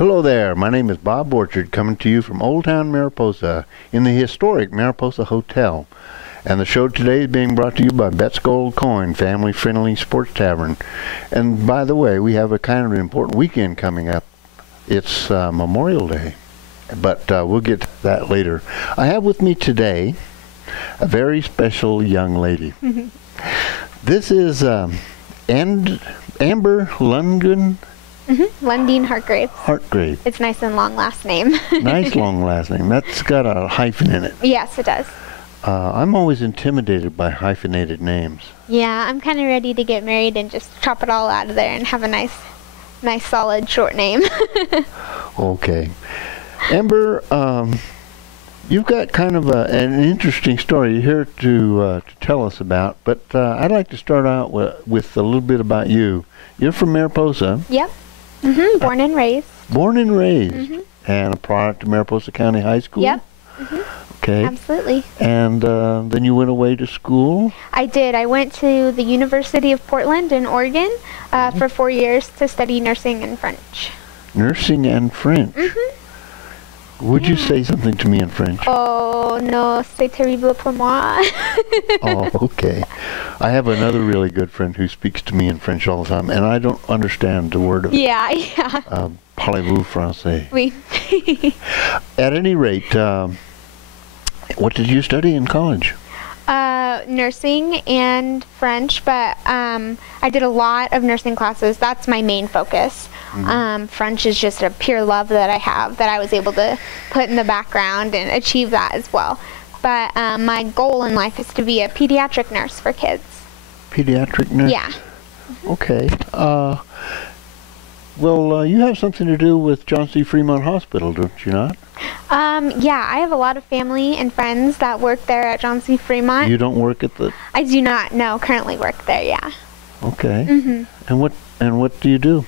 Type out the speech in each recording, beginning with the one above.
Hello there, my name is Bob Orchard, coming to you from Old Town Mariposa in the historic Mariposa Hotel. And the show today is being brought to you by Bet's Gold Coin, family-friendly sports tavern. And by the way, we have a kind of an important weekend coming up. It's Memorial Day, but we'll get to that later. I have with me today a very special young lady. This is Amber Lundin. Lundin-Hartgraves. Hartgraves. It's nice and long last name. Nice long last name. That's got a hyphen in it. Yes, it does. I'm always intimidated by hyphenated names. Yeah, I'm kind of ready to get married and just chop it all out of there and have a nice solid short name. Okay. Amber, you've got kind of an interesting story here to tell us about, but I'd like to start out with a little bit about you. You're from Mariposa. Yep. Born and raised. Born and raised. And a product of Mariposa County High School? Yep. Okay. Absolutely. And then you went away to school? I did. I went to the University of Portland in Oregon for 4 years to study nursing and French. Nursing and French? Would you say something to me in French? Oh, no, c'est terrible pour moi. Oh, okay. I have another really good friend who speaks to me in French all the time, and I don't understand the word of it. Yeah. Parlez-vous français? Oui. At any rate, what did you study in college? Nursing and French, but I did a lot of nursing classes. That's my main focus. French is just a pure love that I have that I was able to put in the background and achieve that as well. But my goal in life is to be a pediatric nurse for kids. Pediatric nurse? Yeah. Okay. Well, you have something to do with John C. Fremont Hospital, don't you not? Yeah, I have a lot of family and friends that work there at John C. Fremont. You don't work at the... I do not, no, currently work there, yeah. Okay. And what do you do?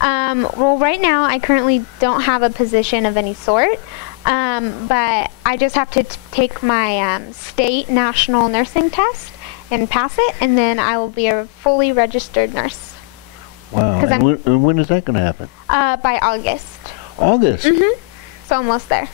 Well, right now I currently don't have a position of any sort, but I just have to take my state national nursing test and pass it, and then I will be a fully registered nurse. Wow. And when is that going to happen? By August. August? So almost there.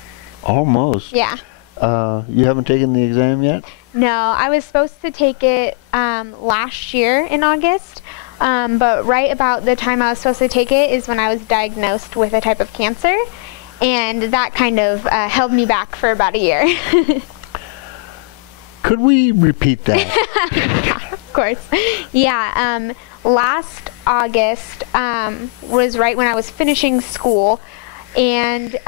Almost? Yeah. You haven't taken the exam yet? No, I was supposed to take it last year in August, but right about the time I was supposed to take it is when I was diagnosed with a type of cancer, and that kind of held me back for about a year. Could we repeat that? Yeah, of course. Yeah, last August was right when I was finishing school, and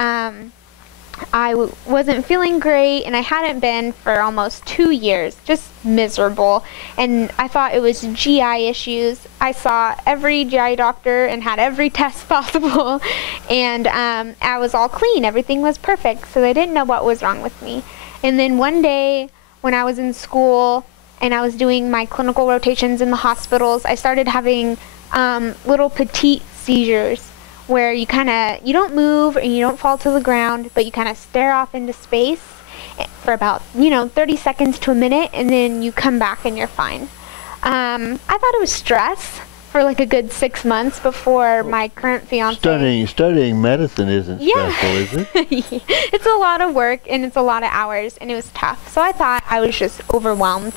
I wasn't feeling great, and I hadn't been for almost 2 years, just miserable, and I thought it was GI issues. I saw every GI doctor and had every test possible, and I was all clean. Everything was perfect, so they didn't know what was wrong with me. And then one day when I was in school and I was doing my clinical rotations in the hospitals, I started having little petite seizures, where you don't move and you don't fall to the ground, but you kind of stare off into space for about 30 seconds to a minute, and then you come back and you're fine. I thought it was stress for like a good 6 months before my current fiance. Studying medicine isn't stressful, is it? It's a lot of work and it's a lot of hours, and it was tough. So I thought I was just overwhelmed.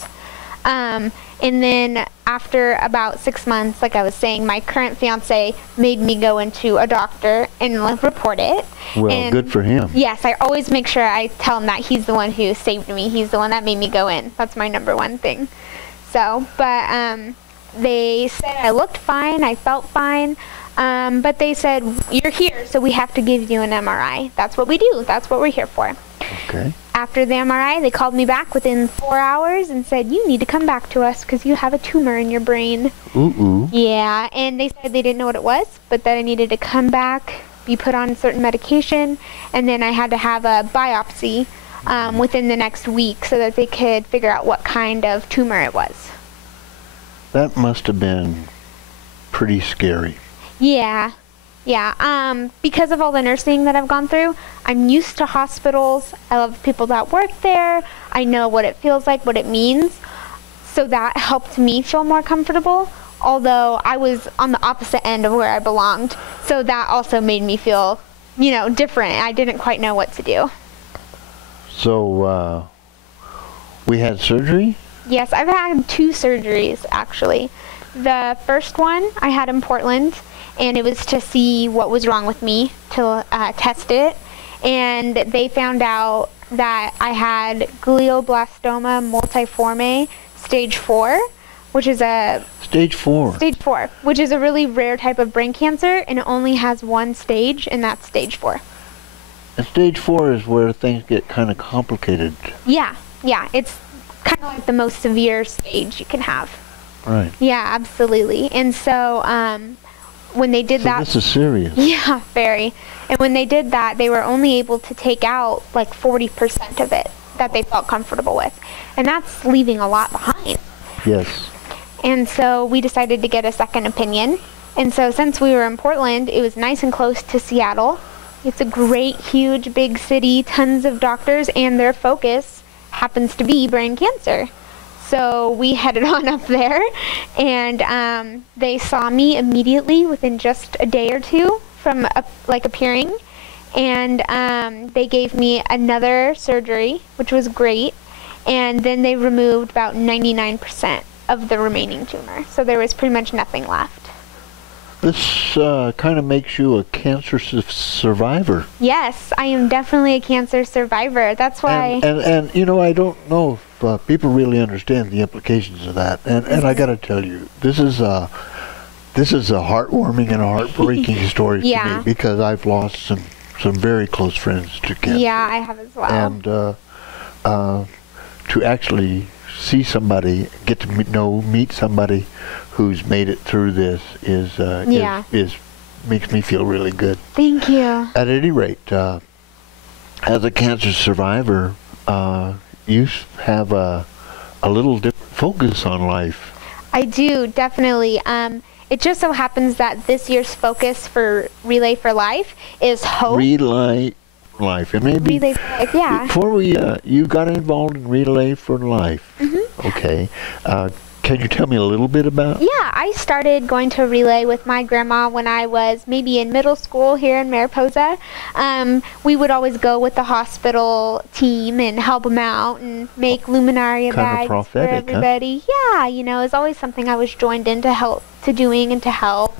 And then after about 6 months, like I was saying, my current fiance made me go into a doctor and report it. Well, and good for him. Yes, I always make sure I tell him that he's the one who saved me. He's the one that made me go in. That's my #1 thing. So, but they said I looked fine, I felt fine, but they said, you're here, so we have to give you an MRI. That's what we do. That's what we're here for. Okay. After the MRI, they called me back within 4 hours and said, you need to come back to us because you have a tumor in your brain. Ooh. Yeah, and they said they didn't know what it was, but that I needed to come back, be put on certain medication, and then I had to have a biopsy within the next week so that they could figure out what kind of tumor it was. That must have been pretty scary. Yeah. Because of all the nursing that I've gone through, I'm used to hospitals. I love people that work there. I know what it feels like, what it means. So that helped me feel more comfortable. although I was on the opposite end of where I belonged. So that also made me feel, different. I didn't quite know what to do. So, we had surgery? Yes, I've had 2 surgeries, actually. The first one I had in Portland, and it was to see what was wrong with me, to test it. And they found out that I had glioblastoma multiforme stage 4, which is a... Stage 4? Stage 4, which is a really rare type of brain cancer, and it only has one stage, and that's stage 4. And stage 4 is where things get kind of complicated. Yeah, it's kind of like the most severe stage you can have. Right. Yeah, absolutely. And so when they did that... This is serious. Yeah, very. And when they did that, they were only able to take out like 40% of it that they felt comfortable with. And that's leaving a lot behind. Yes. And so we decided to get a second opinion. And so since we were in Portland, it was nice and close to Seattle. It's a great, huge, big city, tons of doctors, and their focus happens to be brain cancer. So we headed on up there, and they saw me immediately within just a day or 2 from appearing, and they gave me another surgery, which was great, and then they removed about 99% of the remaining tumor. So there was pretty much nothing left. This kind of makes you a cancer survivor. Yes, I am definitely a cancer survivor. That's why... And I don't know if people really understand the implications of that. And I got to tell you, this is a heartwarming and a heartbreaking story to me, because I've lost some very close friends to cancer. Yeah, I have as well. And to actually see somebody, get to meet somebody who's made it through this is makes me feel really good. Thank you. At any rate, as a cancer survivor, you have a little different focus on life. I do, definitely. It just so happens that this year's focus for Relay for Life is hope. Relay Life. And maybe Relay for Life, yeah. Before you got involved in Relay for Life. Mm-hmm. Okay. Can you tell me a little bit about? Yeah, I started going to Relay with my grandma when I was maybe in middle school here in Mariposa. We would always go with the hospital team and help them out and make luminaria bags for everybody. Huh? Yeah, it's always something I was joined in to help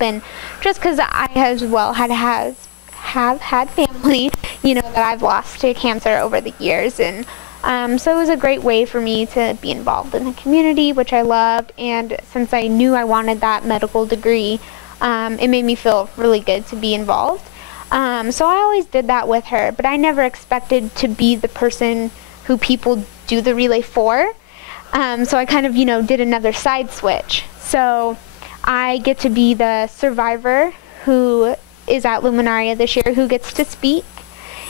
and just because I as well have had family, that I've lost to cancer over the years, and so it was a great way for me to be involved in the community, which I loved, and since I knew I wanted that medical degree, it made me feel really good to be involved. So I always did that with her, but I never expected to be the person who people do the relay for. So I kind of, did another side switch. So I get to be the survivor who is at Luminaria this year, who gets to speak,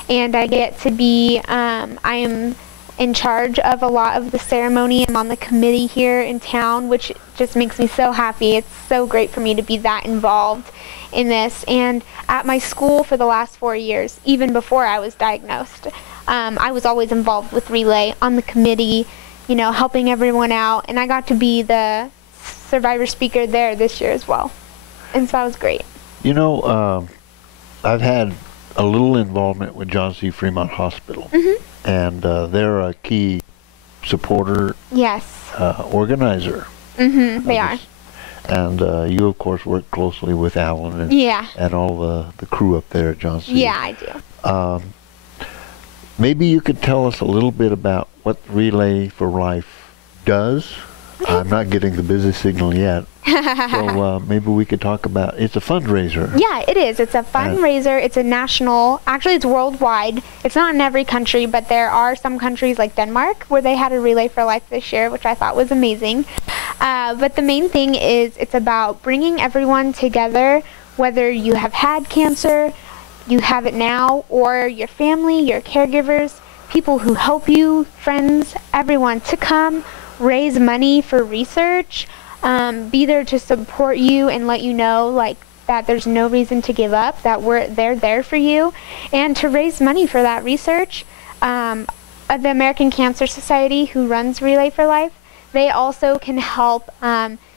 and I get to be, I am in charge of a lot of the ceremony. I'm on the committee here in town, which just makes me so happy. It's so great for me to be that involved in this. And at my school for the last 4 years, even before I was diagnosed, I was always involved with Relay on the committee, helping everyone out. And I got to be the survivor speaker there this year as well. And so that was great. I've had a little involvement with John C. Fremont Hospital. Mm-hmm. And they're a key supporter, yes, organizer. Mm-hmm, they are. And you, of course, work closely with Alan and all the crew up there at John C. Yeah, I do. Maybe you could tell us a little bit about what Relay for Life does. I'm not getting the busy signal yet. So maybe we could talk about, it's a fundraiser. Yeah, it is. It's a fundraiser. It's a national, actually it's worldwide. It's not in every country, but there are some countries like Denmark where they had a Relay for Life this year, which I thought was amazing. But the main thing is it's about bringing everyone together, whether you have had cancer, you have it now, or your family, your caregivers, people who help you, friends, everyone to come, raise money for research, be there to support you and let you know that there's no reason to give up, that they're there for you, and to raise money for that research. The American Cancer Society, who runs Relay for Life, they also can help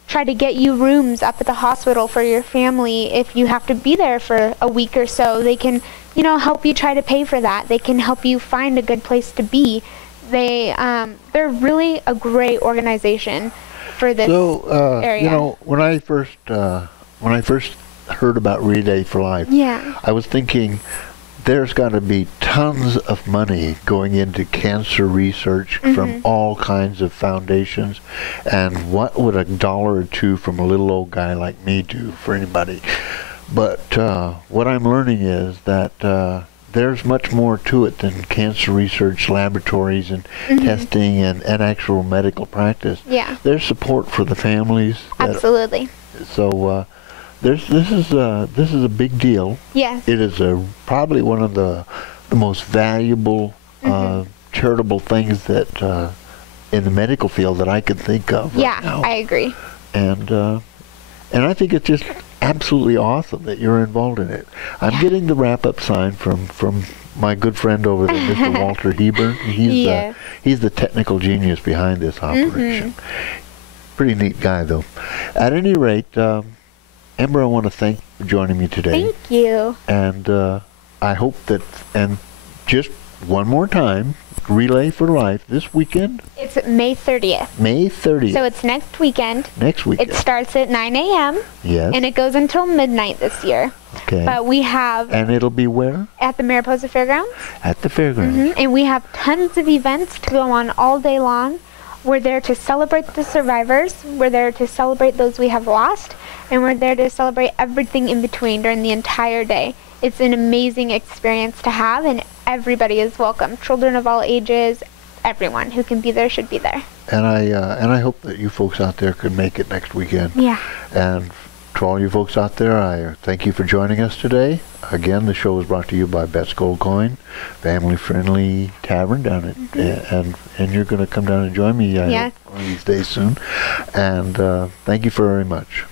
try to get you rooms up at the hospital for your family if you have to be there for a week or so. They can, you know, help you try to pay for that. They can help you find a good place to be. They're really a great organization for this area. You know, when I first heard about Relay for Life, yeah, I was thinking there's got to be tons of money going into cancer research from all kinds of foundations, and what would $1 or $2 from a little old guy like me do for anybody? But what I'm learning is that there's much more to it than cancer research laboratories and testing and actual medical practice. Yeah. There's support for the families. Absolutely. So this is a big deal. Yes. It is probably one of the most valuable charitable things that in the medical field that I could think of right now. I agree. And I think it's just absolutely awesome that you're involved in it. I'm getting the wrap-up sign from my good friend over there, Mr. Walter Hebern. He's the technical genius behind this operation. Pretty neat guy, though. At any rate, Amber, I want to thank you for joining me today. Thank you. And I hope that, and just one more time, Relay for Life this weekend? It's May 30th. May 30th. So it's next weekend. Next weekend. It starts at 9 a.m. Yes. And it goes until midnight this year. Okay. But we have... And it'll be where? At the Mariposa Fairgrounds. At the fairgrounds. And we have tons of events to go on all day long. We're there to celebrate the survivors. We're there to celebrate those we have lost. And we're there to celebrate everything in between during the entire day. It's an amazing experience to have, and everybody is welcome. Children of all ages, everyone who can be there should be there. And I hope that you folks out there could make it next weekend. Yeah. And to all you folks out there, I thank you for joining us today. Again, the show is brought to you by Bet's Gold Coin, family-friendly tavern down at, and you're going to come down and join me one of these days soon. And thank you very much.